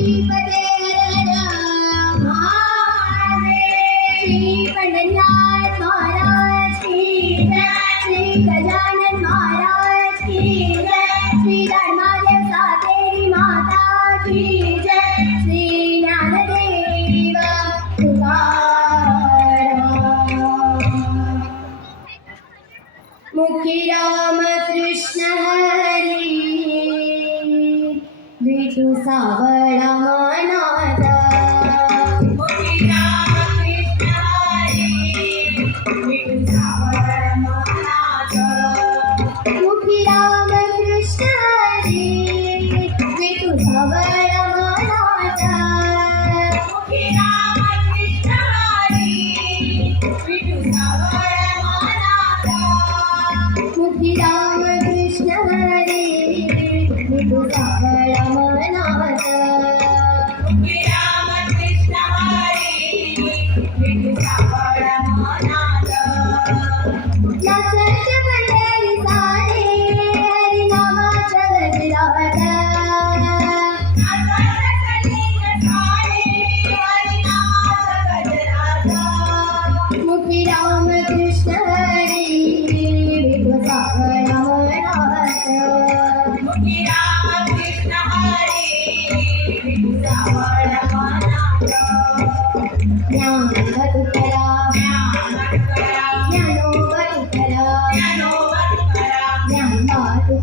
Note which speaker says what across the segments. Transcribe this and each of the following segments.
Speaker 1: ജീവിതേ બેઠું સાવળા Thank you.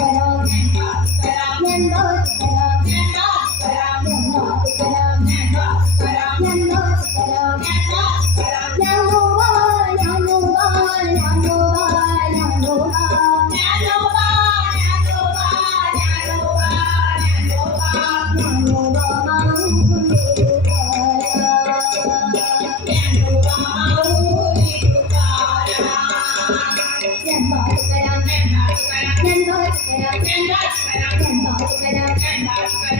Speaker 1: world, but I'm in love. 大家要站大起来啦，大家要站起来。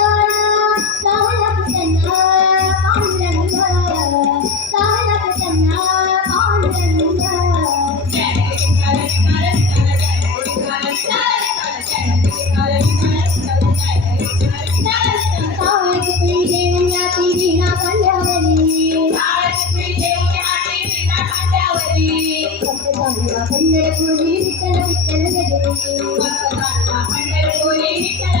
Speaker 2: Thank you.